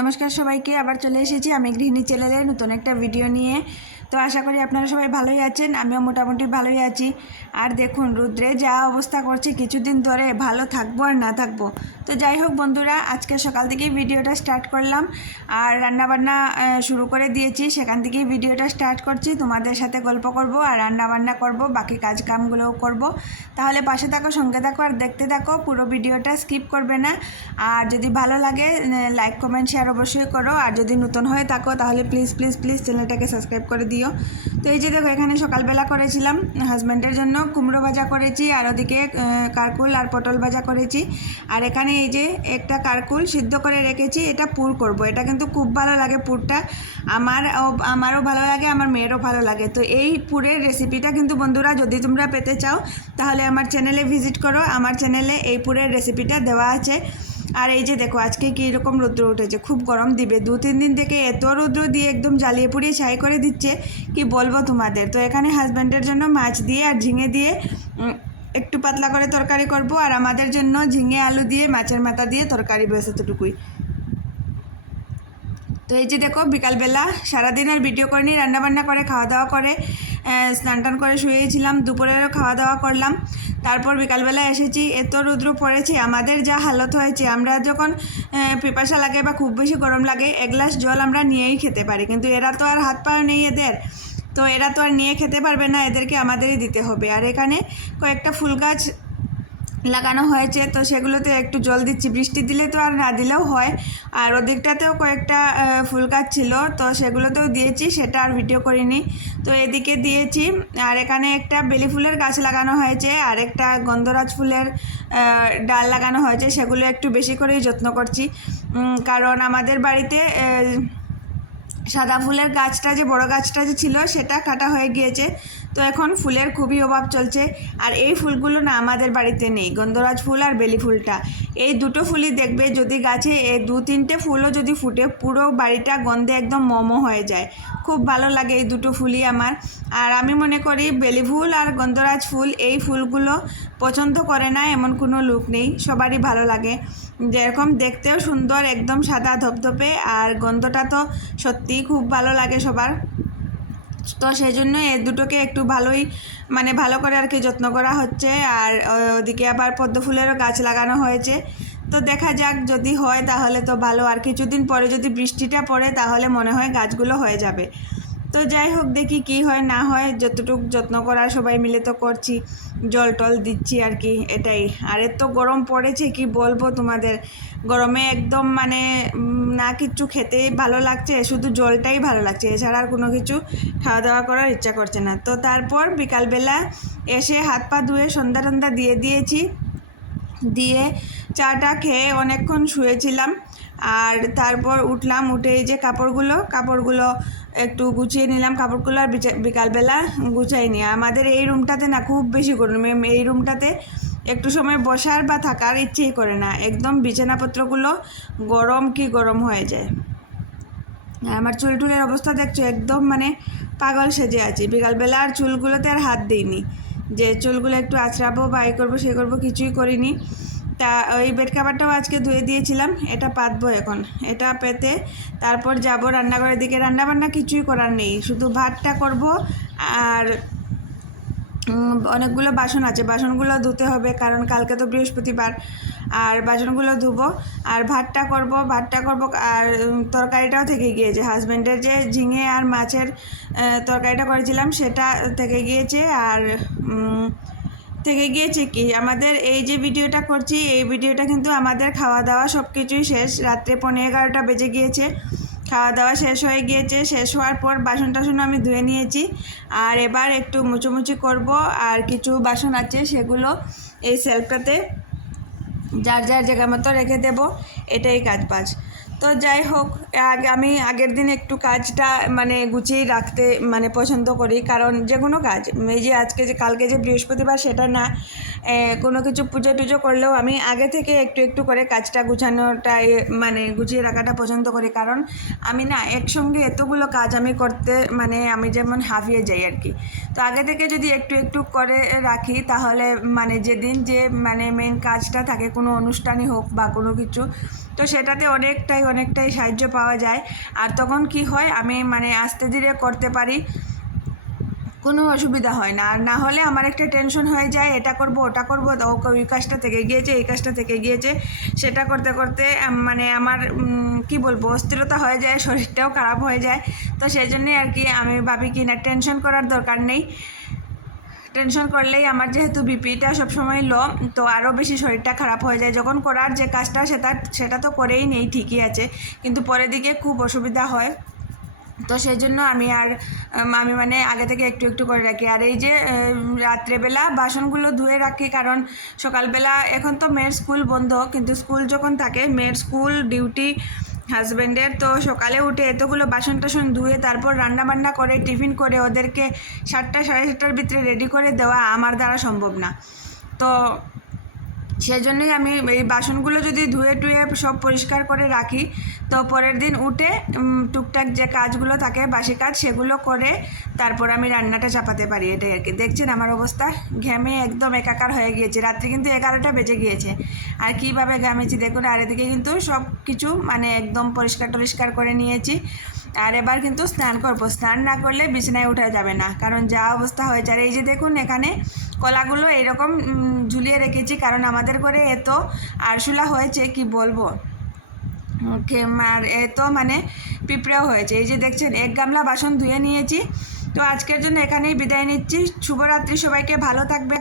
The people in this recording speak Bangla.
নমস্কার সবাইকে আবার চলে এসেছি আমি গৃহিণী চ্যানেলে নতুন একটা ভিডিও নিয়ে। তো আশা করি আপনারা সবাই ভালোই আছেন, আমিও মোটামুটি ভালোই আছি। আর দেখুন, রুদ্রে যা অবস্থা করছে, কিছুদিন ধরে ভালো থাকব আর না থাকব। তো যাই হোক বন্ধুরা, আজকে সকাল থেকেই ভিডিওটা স্টার্ট করলাম। আর রান্নাবান্না শুরু করে দিয়েছি। সেখান থেকেই ভিডিওটা স্টার্ট করছি। তোমাদের সাথে গল্প করব আর রান্নাবান্না করব, বাকি কাজ কামগুলোও করব। তাহলে পাশে থাকো, সঙ্গে থাকো আর দেখতে থাকো, পুরো ভিডিওটা স্কিপ করবে না। আর যদি ভালো লাগে লাইক কমেন্ট শেয়ার অবশ্যই করো। আর যদি নতুন হয়ে থাকো, তাহলে প্লিজ প্লিজ প্লিজ চ্যানেলটাকে সাবস্ক্রাইব করে দিও। তো এই যে দেখো, এখানে সকালবেলা করেছিলাম হাজব্যান্ডের জন্য কুমড়ো ভাজা করেছি, আর ওদিকে কারকুল আর পটল ভাজা করেছি। আর এখানে এই যে একটা কারকুল সিদ্ধ করে রেখেছি, এটা পুর করব। এটা কিন্তু খুব ভালো লাগে পুরটা। আমার আমারও ভালো লাগে, আমার মেয়েরও ভালো লাগে। তো এই পুরের রেসিপিটা কিন্তু বন্ধুরা, যদি তোমরা পেতে চাও, তাহলে আমার চ্যানেলে ভিজিট করো। আমার চ্যানেলে এই পুরের রেসিপিটা দেওয়া আছে। আর এই যে দেখো, আজকে কীরকম রৌদ্র উঠেছে, খুব গরম দিবে। দু, তিন দিন থেকে এত রৌদ্র দিয়ে একদম জ্বালিয়ে পুড়িয়ে ছাই করে দিচ্ছে, কি বলব তোমাদের? তো এখানে হাজব্যান্ডের জন্য মাছ দিয়ে আর ঝিঙে দিয়ে একটু পাতলা করে তরকারি করব, আর আমাদের জন্য ঝিঙে আলু দিয়ে, মাছের মাথা দিয়ে তরকারি বেশ এতটুকুই। তো এই যে দেখো, বিকালবেলা সারাদিনের ভিডিও করে নিই রান্নাবান্না করে খাওয়া দাওয়া করে স্নান টান করে শুয়েছিলাম, দুপুরেরও খাওয়া দাওয়া করলাম। তারপর বিকালবেলা এসেছি এত রৌদ্র পড়েছে, আমাদের যা হালত হয়েছে, আমরা যখন পিপাসা লাগে বা খুব বেশি গরম লাগে, এক গ্লাস জল আমরা নিয়েই খেতে পারি, কিন্তু এরা তো আর হাত পাও নেই এদের। তো এরা তো আর নিয়ে খেতে পারবে না, এদেরকে আমাদেরই দিতে হবে। আর এখানে কয়েকটা ফুল গাছ লাগানো হয়েছে, তো সেগুলোতে একটু জল দিচ্ছি। বৃষ্টি দিলে তো আর না দিলেও হয়। আর ওদিকটাতেও কয়েকটা ফুল গাছ ছিল, তো সেগুলোতেও দিয়েছি, সেটা আর ভিডিও করিনি। তো এদিকে দিয়েছি, আর এখানে একটা বেলি ফুলের গাছ লাগানো হয়েছে, আর একটা গন্ধরাজ ফুলের ডাল লাগানো হয়েছে, সেগুলো একটু বেশি করেই যত্ন করছি। কারণ আমাদের বাড়িতে সাদা ফুলের গাছটা যে, বড় গাছটা যে ছিল, সেটা কাটা হয়ে গিয়েছে। তো এখন ফুলের খুবই অভাব চলছে। আর এই ফুলগুলো না আমাদের বাড়িতে নেই। গন্ধরাজ ফুল আর বেলি ফুলটা। এই দুটো ফুলই দেখবে যদি গাছে, এই দু তিনটে ফুলও যদি ফুটে, পুরো বাড়িটা গন্ধে একদম মোমো হয়ে যায়। খুব ভালো লাগে এই দুটো ফুলই আমার। আর আমি মনে করি বেলি ফুল আর গন্ধরাজ ফুল, এই ফুলগুলো পছন্দ করে না, এমন কোনো লুক নেই। সবারই ভালো লাগে। যেরকম দেখতেও সুন্দর, একদম সাদা, ধপধপে, আর গন্ধটা তো সত্যিই খুব ভালো লাগে সবার। তো সেই জন্য এই দুটোকে একটু ভালোই মানে ভালো করে আর কি যত্ন করা হচ্ছে। আর ওদিকে আবার পদ্ম ফুলেরও গাছ লাগানো হয়েছে। তো দেখা যাক যদি হয় তাহলে তো ভালো। আর কিছুদিন পরে যদি বৃষ্টিটা পড়ে তাহলে মনে হয় গাছগুলো হয়ে যাবে। তো যাই হোক, দেখি কি হয়, না হয়। যতটুক যত্ন করার সবাই মিলে তো করছি। জল টল দিচ্ছি আর কি, এটাই। আর এত গরম পড়েছে, কি বলব তোমাদের? গরমে একদম মানে না কিচ্ছু খেতে ভালো লাগছে, শুধু জলটাই ভালো লাগছে। এছাড়া আর কোনো কিছু খাওয়া দাওয়া করার ইচ্ছা করছে না। তো তারপর বিকালবেলা এসে হাত পা ধুয়ে সন্ধ্যা টন্ধা দিয়ে দিয়েছি। দিয়ে চাটা খেয়ে অনেকক্ষণ শুয়েছিলাম। আর তারপর উঠলাম, উঠে এই যে কাপড়গুলো কাপড়গুলো একটু গুছিয়ে নিলাম। কাপড়গুলো আর বিকালবেলা গুছাইনি আমাদের এই রুমটাতে না খুব বেশি গরম। এই রুমটাতে একটু সময় বসার বা থাকার ইচ্ছেই করে না। একদম বিছানাপত্রগুলো গরম কি গরম হয়ে যায়। আমার চুল টুলের অবস্থা দেখছ, একদম মানে পাগল সেজে আছি। বিকালবেলা আর চুলগুলোতে আর হাত দিইনি। যে চুলগুলো একটু আছড়াবো বা এ করব, সে করব কিছুই করিনি। তা ওই বেড কাভারটাও আজকে ধুয়ে দিয়েছিলাম, এটা পাতবো এখন। এটা পেতে তারপর যাব রান্নাঘরের দিকে। রান্নাবান্না কিছুই করার নেই, শুধু ভাতটা করব আর অনেকগুলো বাসন আছে। বাসনগুলো ধুতে হবে, কারণ কালকে তো বৃহস্পতিবার। আর বাসনগুলো ধুবো, আর ভাতটা করব ভাতটা করব, আর তরকারিটাও থেকে গিয়েছে। হাজব্যান্ডের যে ঝিঙে আর মাছের তরকারিটা করেছিলাম, সেটা থেকে গিয়েছে। আর থেকে গিয়েছে কি? আমাদের এই যে ভিডিওটা করছি, এই ভিডিওটা কিন্তু আমাদের খাওয়া দাওয়া সব কিছুই শেষ। রাত্রে পনেরো এগারোটা বেজে গিয়েছে। খাওয়া দাওয়া শেষ হয়ে গিয়েছে। শেষ হওয়ার পর বাসন টাসন আমি ধুয়ে নিয়েছি। আর এবার একটু মুচোমুচি করব। আর কিছু বাসন আছে, সেগুলো এই সেলফটাতে যার যার জায়গা মতো রেখে দেব। এটাই কাজ বাজ তো যাই হোক, আগে, আমি আগের দিন একটু কাজটা মানে গুছিয়ে রাখতে মানে পছন্দ করি। কারণ যে কোনো কাজ, এই যে আজকে যে, কালকে যে বৃহস্পতিবার সেটা না কোনো কিছু পুজো টুজো করলেও আমি আগে থেকে একটু একটু করে কাজটা গুছানোটা মানে গুছিয়ে রাখাটা পছন্দ করি। কারণ আমি না, একসঙ্গে এতগুলো কাজ আমি করতে মানে আমি যেমন হাঁপিয়ে যাই আর কি। তো আগে থেকে যদি একটু একটু করে রাখি, তাহলে মানে যেদিন যে মানে মেন কাজটা থাকে, কোনো অনুষ্ঠানই হোক বা কোনো কিছু, তো সেটাতে অনেকটাই অনেকটাই সাহায্য পাওয়া যায়। আর তখন কি হয়, আমি মানে আস্তে ধীরে করতে পারি। কোনো অসুবিধা হয় না। আর না হলে আমার একটা টেনশন হয়ে যায়, এটা করব, ওটা করব ওই কাজটা থেকে গিয়েছে, এই কাজটা থেকে গিয়েছে। সেটা করতে করতে মানে আমার কি বলব, অস্থিরতা হয়ে যায়, শরীরটাও খারাপ হয়ে যায়। তো সেই জন্যই আর কি আমি ভাবি কি না টেনশন করার দরকার নেই। টেনশন করলেই আমার যেহেতু বিপিটা সবসময় লো তো আরও বেশি শরীরটা খারাপ হয়ে যায়। যখন করার যে কাজটা, সেটা সেটা তো করেই নেই, ঠিকই আছে। কিন্তু পরের দিকে খুব অসুবিধা হয়। তো সেই জন্য আমি আর আমি মানে আগে থেকে একটু একটু করে রাখি। আর এই যে রাত্রেবেলা বাসনগুলো ধুয়ে রাখি, কারণ সকালবেলা এখন তো মেয়ের স্কুল বন্ধ, কিন্তু স্কুল যখন থাকে, মেয়ের স্কুল, ডিউটি হাজব্যান্ডের তো সকালে উঠে এতগুলো বাসন টাসন ধুয়ে তারপর রান্না বান্না করে, টিফিন করে ওদেরকে সাতটা, সাড়ে সাতটার ভিতরে রেডি করে দেওয়া আমার দ্বারা সম্ভব না। তো সেই জন্যই আমি এই বাসনগুলো যদি ধুয়ে টুয়ে সব পরিষ্কার করে রাখি, তো পরের দিন উঠে টুকটাক যে কাজগুলো থাকে, বাসি কাজ, সেগুলো করে তারপর আমি রান্নাটা চাপাতে পারি এটাই আর কি। দেখছেন আমার অবস্থা? ঘেমে একদম একাকার হয়ে গিয়েছে। রাত্রে কিন্তু এগারোটা বেজে গিয়েছে। আর কীভাবে ঘামেছি? দেখুন, আর এদিকে কিন্তু সব কিছু মানে একদম পরিষ্কার টরিষ্কার করে নিয়েছি। আর এবার কিন্তু স্নান করব। স্নান না করলে বিছানায় উঠা যাবে না। কারণ যা অবস্থা হয়েছে, আর এই যে দেখুন এখানে কলাগুলো এরকম ঝুলিয়ে রেখেছি। কারণ আমাদের করে এত আরশুলা হয়েছে, কি বলব? আর এত মানে পিঁপড়েও হয়েছে। এই যে দেখছেন, এক গামলা বাসন ধুয়ে নিয়েছি। তো আজকের জন্য এখানেই বিদায় নিচ্ছি। শুভরাত্রি সবাইকে, ভালো থাকবে